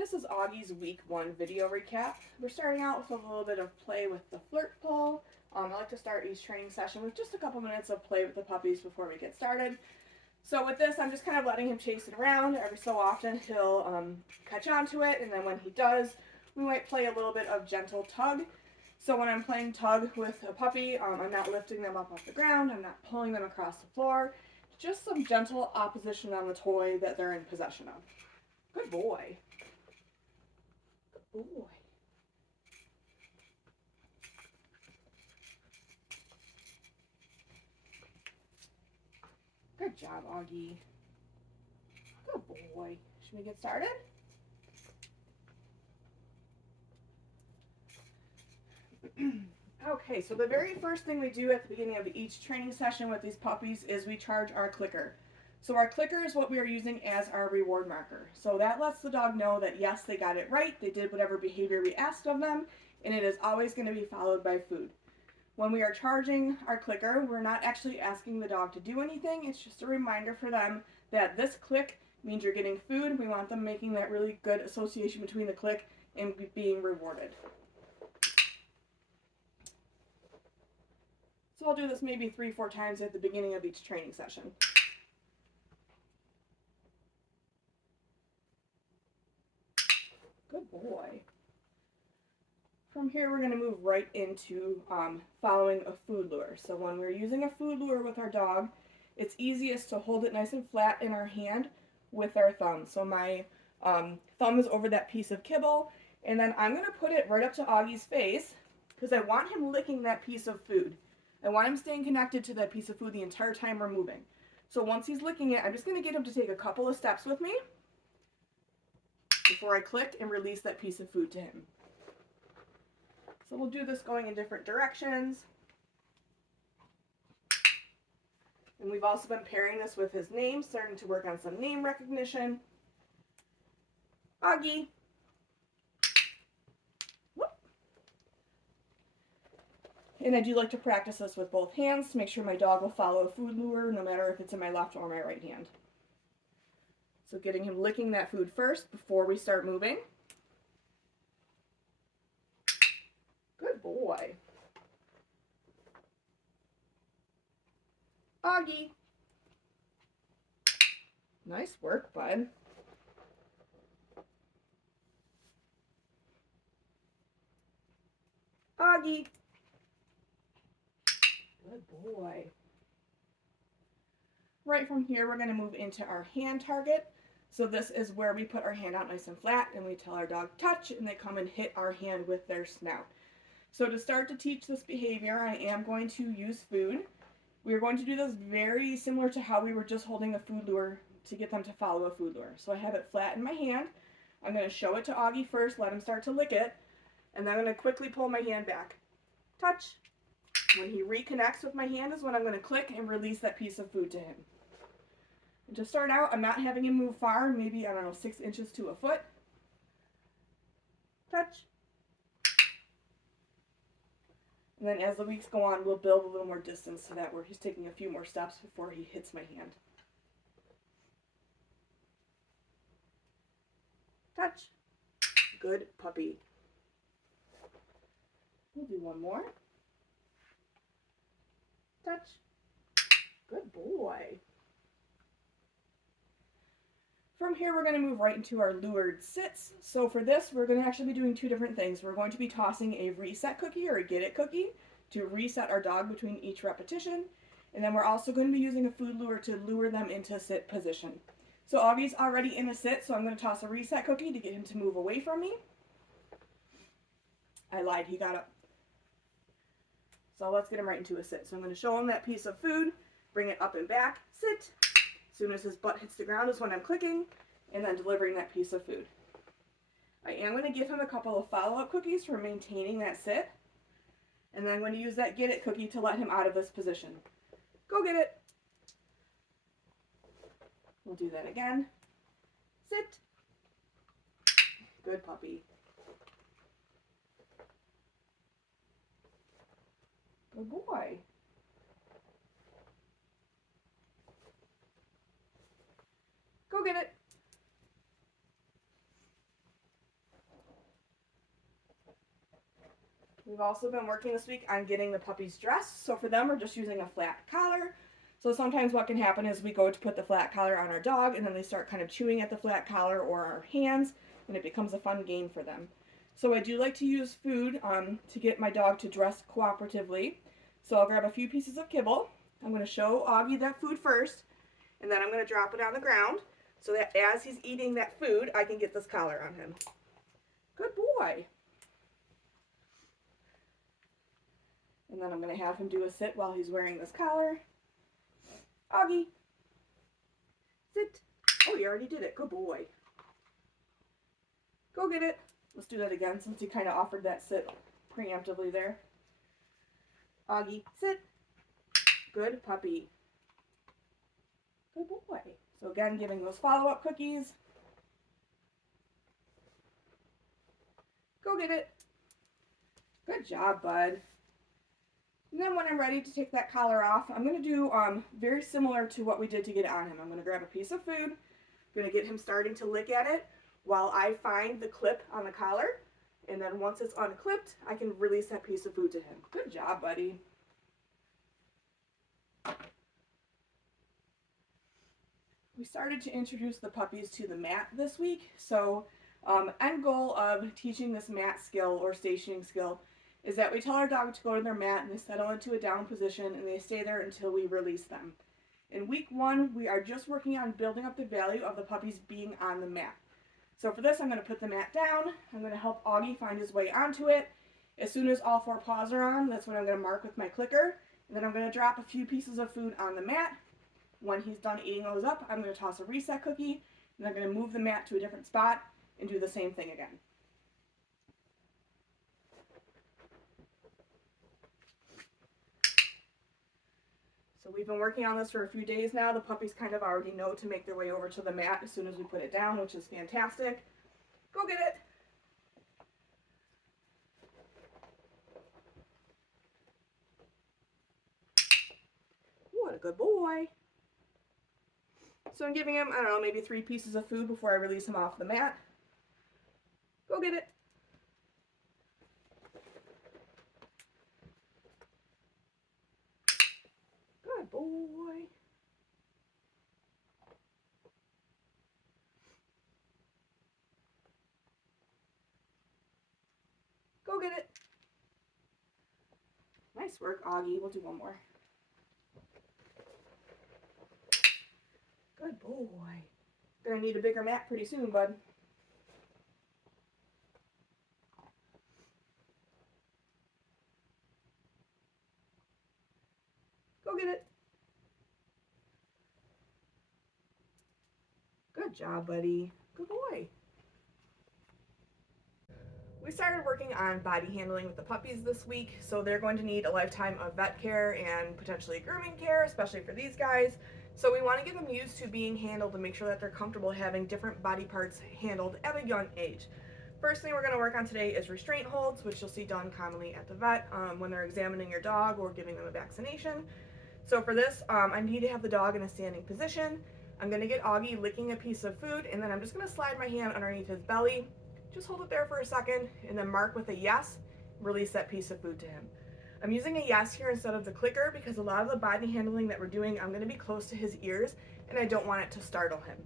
This is Augie's week 1 video recap. We're starting out with a little bit of play with the flirt pole. I like to start each training session with just a couple minutes of play with the puppies before we get started. So with this, I'm just kind of letting him chase it around. Every so often he'll catch on to it, and then when he does, we might play a little bit of gentle tug. So when I'm playing tug with a puppy, I'm not lifting them up off the ground, I'm not pulling them across the floor, just some gentle opposition on the toy that they're in possession of. Good boy. Good boy. Good job, Auggie. Good boy. Should we get started? Okay, so the very first thing we do at the beginning of each training session with these puppies is we charge our clicker. So our clicker is what we are using as our reward marker. So that lets the dog know that yes, they got it right, they did whatever behavior we asked of them, and it is always going to be followed by food. When we are charging our clicker, we're not actually asking the dog to do anything, it's just a reminder for them that this click means you're getting food. We want them making that really good association between the click and being rewarded. So I'll do this maybe 3-4 times at the beginning of each training session. Good boy. From here, we're going to move right into following a food lure. So when we're using a food lure with our dog, it's easiest to hold it nice and flat in our hand with our thumb. So my thumb is over that piece of kibble, and then I'm going to put it right up to Augie's face because I want him licking that piece of food. I want him staying connected to that piece of food the entire time we're moving. So once he's licking it, I'm just going to get him to take a couple of steps with me before I click and release that piece of food to him. So we'll do this going in different directions. And we've also been pairing this with his name, starting to work on some name recognition. Auggie. Whoop. And I do like to practice this with both hands to make sure my dog will follow a food lure no matter if it's in my left or my right hand. So getting him licking that food first before we start moving. Good boy. Auggie. Nice work, bud. Auggie. Good boy. Right from here, we're going to move into our hand target. So this is where we put our hand out nice and flat and we tell our dog touch, and they come and hit our hand with their snout. So to start to teach this behavior, I am going to use food. We are going to do this very similar to how we were just holding a food lure to get them to follow a food lure. So I have it flat in my hand. I'm going to show it to Auggie first, let him start to lick it, and then I'm going to quickly pull my hand back. Touch. When he reconnects with my hand is when I'm going to click and release that piece of food to him. And to start out, I'm not having him move far, maybe, I don't know, 6 inches to a foot. Touch. And then as the weeks go on, we'll build a little more distance to that where he's taking a few more steps before he hits my hand. Touch. Good puppy. We'll do one more. Touch. Good boy. From here, we're going to move right into our lured sits. So for this, we're going to actually be doing 2 different things. We're going to be tossing a reset cookie or a get it cookie to reset our dog between each repetition. And then we're also going to be using a food lure to lure them into sit position. So Augie's already in a sit, so I'm going to toss a reset cookie to get him to move away from me. I lied, he got up. So let's get him right into a sit. So I'm going to show him that piece of food, bring it up and back, sit. As soon as his butt hits the ground is when I'm clicking, and then delivering that piece of food. I am going to give him a couple of follow-up cookies for maintaining that sit, and then I'm going to use that get it cookie to let him out of this position. Go get it. We'll do that again. Sit. Good puppy. Good boy. Go get it. We've also been working this week on getting the puppies dressed. So for them, we're just using a flat collar. So sometimes what can happen is we go to put the flat collar on our dog and then they start kind of chewing at the flat collar or our hands, and it becomes a fun game for them. So I do like to use food to get my dog to dress cooperatively. So I'll grab a few pieces of kibble. I'm going to show Auggie that food first, and then I'm going to drop it on the ground so that as he's eating that food, I can get this collar on him. Good boy. And then I'm going to have him do a sit while he's wearing this collar. Auggie, sit. Oh, you already did it. Good boy. Go get it. Let's do that again since he kind of offered that sit preemptively there. Auggie, sit. Good puppy. Good boy. So again, giving those follow-up cookies. Go get it. Good job, bud. And then when I'm ready to take that collar off, I'm going to do very similar to what we did to get it on him. I'm going to grab a piece of food. I'm going to get him starting to lick at it while I find the clip on the collar. And then once it's unclipped, I can release that piece of food to him. Good job, buddy. We started to introduce the puppies to the mat this week. So end goal of teaching this mat skill or stationing skill is that we tell our dog to go to their mat and they settle into a down position and they stay there until we release them. In week 1, we are just working on building up the value of the puppies being on the mat. So for this, I'm going to put the mat down. I'm going to help Auggie find his way onto it. As soon as all 4 paws are on, that's when I'm going to mark with my clicker. And then I'm going to drop a few pieces of food on the mat. When he's done eating those up, I'm going to toss a reset cookie. And I'm going to move the mat to a different spot and do the same thing again. So we've been working on this for a few days now. The puppies kind of already know to make their way over to the mat as soon as we put it down, which is fantastic. Go get it. What a good boy. So I'm giving him, I don't know, maybe 3 pieces of food before I release him off the mat. Go get it. Good boy. Go get it. Nice work, Auggie. We'll do one more. Good boy. Gonna need a bigger mat pretty soon, bud. Go get it. Good job, buddy. Good boy. We started working on body handling with the puppies this week, so they're going to need a lifetime of vet care and potentially grooming care, especially for these guys. So we want to get them used to being handled and make sure that they're comfortable having different body parts handled at a young age. First thing we're going to work on today is restraint holds, which you'll see done commonly at the vet when they're examining your dog or giving them a vaccination. So for this, I need to have the dog in a standing position. I'm going to get Auggie licking a piece of food, and then I'm just going to slide my hand underneath his belly. Just hold it there for a second, and then mark with a yes, release that piece of food to him. I'm using a yes here instead of the clicker because a lot of the body handling that we're doing, I'm going to be close to his ears, and I don't want it to startle him.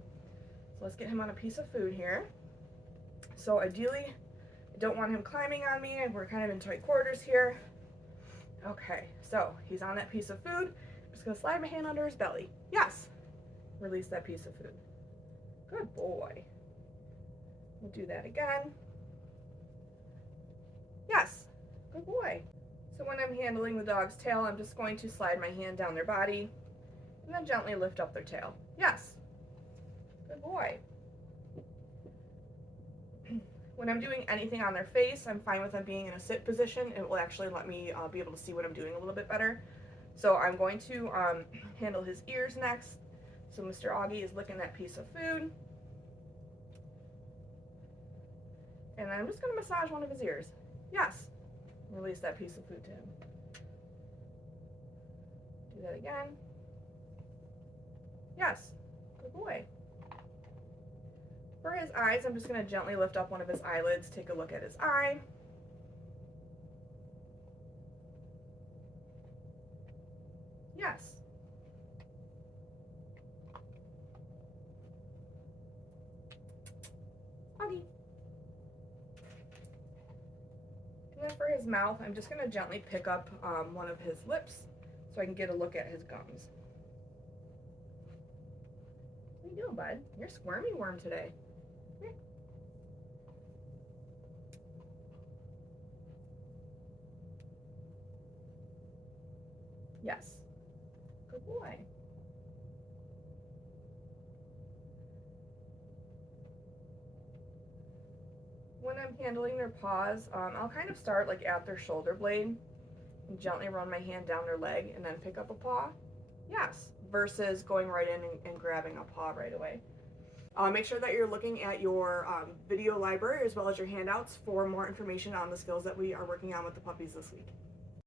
So let's get him on a piece of food here. So ideally, I don't want him climbing on me, and we're kind of in tight quarters here. Okay, so he's on that piece of food. I'm just going to slide my hand under his belly. Yes, release that piece of food. Good boy. We'll do that again. Yes, good boy. So when I'm handling the dog's tail, I'm just going to slide my hand down their body and then gently lift up their tail. Yes, good boy. When I'm doing anything on their face, I'm fine with them being in a sit position. It will actually let me be able to see what I'm doing a little bit better. So I'm going to handle his ears next. So Mr. Auggie is licking that piece of food. And then I'm just going to massage one of his ears. Yes. Release that piece of food to him. Do that again. Yes. Good boy. For his eyes, I'm just going to gently lift up one of his eyelids, take a look at his eye. for his mouth, I'm just going to gently pick up one of his lips so I can get a look at his gums. What are you doing, bud? You're squirmy worm today. Here. Yes. Good boy. When I'm handling their paws, I'll kind of start like at their shoulder blade and gently run my hand down their leg and then pick up a paw. Yes, versus going right in and grabbing a paw right away. Make sure that you're looking at your video library as well as your handouts for more information on the skills that we are working on with the puppies this week.